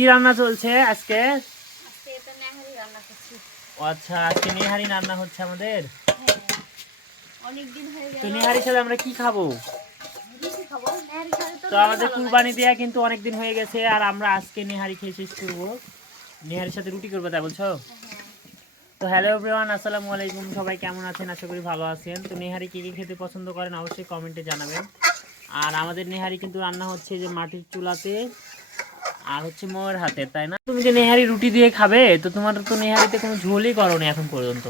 কি রান্না চলছে আজকে? আচ্ছা আজকে নিহারি রান্না হচ্ছে আমাদের? হ্যাঁ তো সাথে আমরা কি খাব? তো আমাদের কুরবানি কিন্তু অনেক দিন হয়ে গেছে আর আমরা আজকে নিহারি খেয়ে শেষ করব। নিহারির সাথে রুটি করব তাই বলছো? তো হ্যালো এভরিওয়ান আসসালামু আলাইকুম। সবাই কেমন আছেন? আশা করি ভালো আছেন। তো নেহারি কী কী খেতে পছন্দ করেন অবশ্যই কমেন্টে জানাবেন। আর আমাদের নেহারি কিন্তু রান্না হচ্ছে যে মাটির চুলাতে আর হচ্ছে মোয়ের হাতে তাই না? তুমি যে নেহারি রুটি দিয়ে খাবে তো তোমার তো নেহারিতে কোনো ঝোলই করো না এখন পর্যন্ত।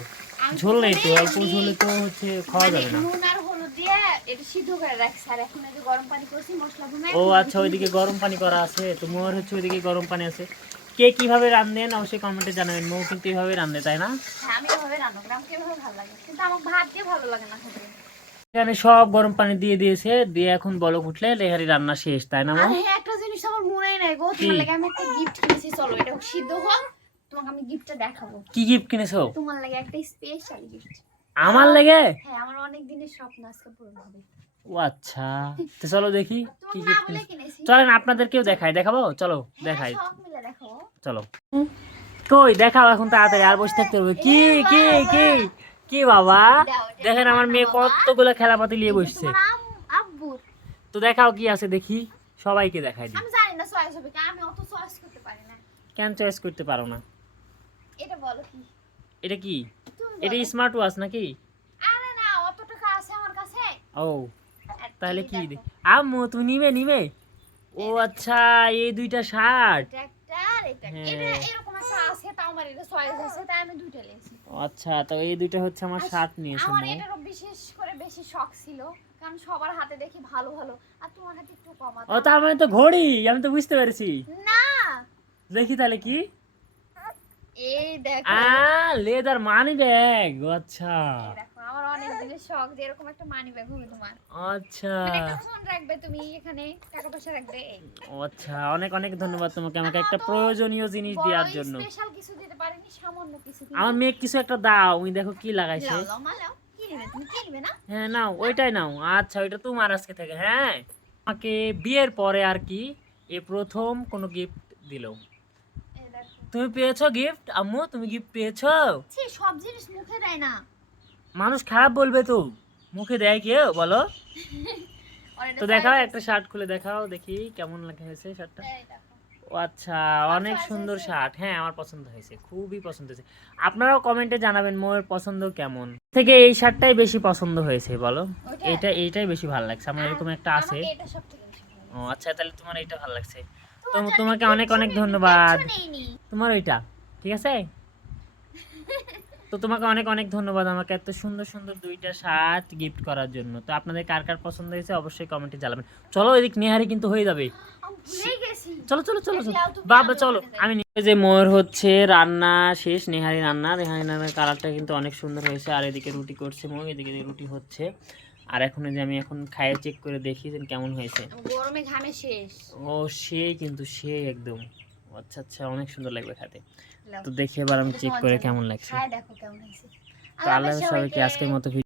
ঝোল নেই তো অল্প ঝোলে তো হচ্ছে খাওয়া যাবে না। নুন আর হলুদ দিয়ে এটা সিদ্ধ করে রাখছি। আর এখন এই যে গরম পানি করছি মশলা ভুনাই ও আচ্ছা ওইদিকে গরম পানি করা আছে তো মোর হচ্ছে ওইদিকে গরম পানি আছে। কে কীভাবে রান্ধেন অবশ্যই কমেন্টে জানাবেন। মৌ কিন্তু এইভাবে রান্ধে তাই না? হ্যাঁ আমি এভাবে রান্না করি আমাকে এভাবে ভালো লাগে। কিন্তু আমার ভাত দিয়ে ভালো লাগে না খেতে। এখানে সব গরম পানি দিয়ে দিয়েছে দিয়ে এখন বলক উঠলে লেহারি রান্না শেষ তাই না মৌ আর হ্যাঁ একটা জিনিস আমার মনেই নাই গো তোমার লাগে আমি একটা গিফট কিনেছি চলো এটা সিদ্ধ হোক তোমাকে আমি গিফটটা দেখাবো। কি গিফট কিনেছো? তোমার লাগে একটা স্পেশাল গিফট আমার লেগে? হ্যাঁ আমার অনেক দিনের স্বপ্ন আজকে পূরণ হবে। ও আচ্ছা তো চলো দেখি কি গিফট চলেন আপনাদেরকেও দেখাই দেখাবো? চলো দেখাই। হ্যাঁ, দেখাবো চলো। কই দেখাও এখন তাড়াতাড়ি আর বসে থাকতে হবে। কি কি কি কি বাবা? দেখেন আমার মেয়ে। কতগুলো খেলাপাতি নিয়ে বসছে। তো দেখাও কি আছে দেখি সবাইকে দেখাই দিই। আমি চয়েস হবে কি আমি অত চয়েস করতে পারি না। কেন চয়েস করতে পারো না? এটা বলো কি? এটা কি? এটা স্মার্ট ওয়াচ নাকি? আরে না অত টাকা আছে আমার কাছে। ও তাহলে কি আম্মু তুমি নিবে নিবে? ও আচ্ছা এই দুইটা শার্ট হ্যাঁ। আচ্ছা তো এই দুইটা হচ্ছে আমার শার্ট নিয়েছে আমার। এটারও বিশেষ করে বেশি শখ ছিল। কারণ সবার হাতে দেখি ভালো ভালো। আর তোমার হাতে একটু কম আছে। ও তার মানে তো ঘড়ি আমি তো বুঝতে পেরেছি। না। দেখি তাহলে কি? এই দেখো। আ লেদার মানি ব্যাগ আচ্ছা। দেখো আমার অনেক দিনের শখ যে এরকম একটা মানি ব্যাগ হবে তোমার। আচ্ছা। মানে একটা ফোন রাখবে তুমি এখানে টাকা পয়সা রাখবে। আচ্ছা অনেক অনেক ধন্যবাদ তোমাকে আমাকে একটা প্রয়োজনীয় জিনিস দেওয়ার জন্য। স্পেশাল কিছু দিতে পারিনি সামান্য কিছু আমার মেয়ে কিছু একটা দাও ওই দেখো কি লাগাইছে। লাও লাও। হ্যাঁ নাও ওইটাই নাও। আচ্ছা ওইটা তোমার আজকে থেকে হ্যাঁ? আমাকে বিয়ের পরে আর কি এ প্রথম কোনো গিফট দিল। তুমি পেয়েছ গিফট আম্মু? তুমি গিফট পেয়েছ? সব জিনিস মুখে দেয় না। মানুষ খারাপ বলবে তো। মুখে দেয় কেউ বলো। তো দেখাও একটা শার্ট খুলে দেখাও দেখি কেমন লাগা হয়েছে শার্টটা আচ্ছা অনেক সুন্দর শার্ট। হ্যাঁ আমার পছন্দ হয়েছে খুবই পছন্দ হয়েছে। আপনারাও কমেন্টে জানাবেন মোয়ের পছন্দ কেমন। থেকে এই শার্টটাই বেশি পছন্দ হয়েছে বলো। এটা এইটা এইটাই বেশি ভালো লাগছে। আমার এরকম একটা আছে। ও আচ্ছা তাহলে তোমার এটা ভালো লাগছে। তো তোমাকে অনেক অনেক ধন্যবাদ। তোমার ওইটা ঠিক আছে? তো তোমাকে অনেক অনেক ধন্যবাদ আমাকে এত সুন্দর সুন্দর দুইটা শার্ট গিফট করার জন্য। তো আপনাদের কার কার পছন্দ হয়েছে অবশ্যই কমেন্টে জানাবেন। চলো এদিক নেহারি কিন্তু হয়ে যাবে। চলো চলো চলো চলো। বাবা চলো। আমি নিয়ে- যে ময়ূর হচ্ছে রান্না শেষ নেহারি রান্না। নেহারি রান্নার কালারটা কিন্তু অনেক সুন্দর হয়েছে আর এদিকে রুটি করছে ময়ূর এদিকে রুটি হচ্ছে। আর এখন যে আমি এখন খাইয়ে চেক করে দেখি কেমন হয়েছে। গরমে ঘামে শেষ। ও সেই কিন্তু সেই একদম। আচ্ছা আচ্ছা অনেক সুন্দর লাগবে খাতে। তো দেখি এবার আমি চেক করে কেমন লাগছে। খায় দেখো কেমন হয়েছে। তো আল্লাহ সবাইকে আজকের মতো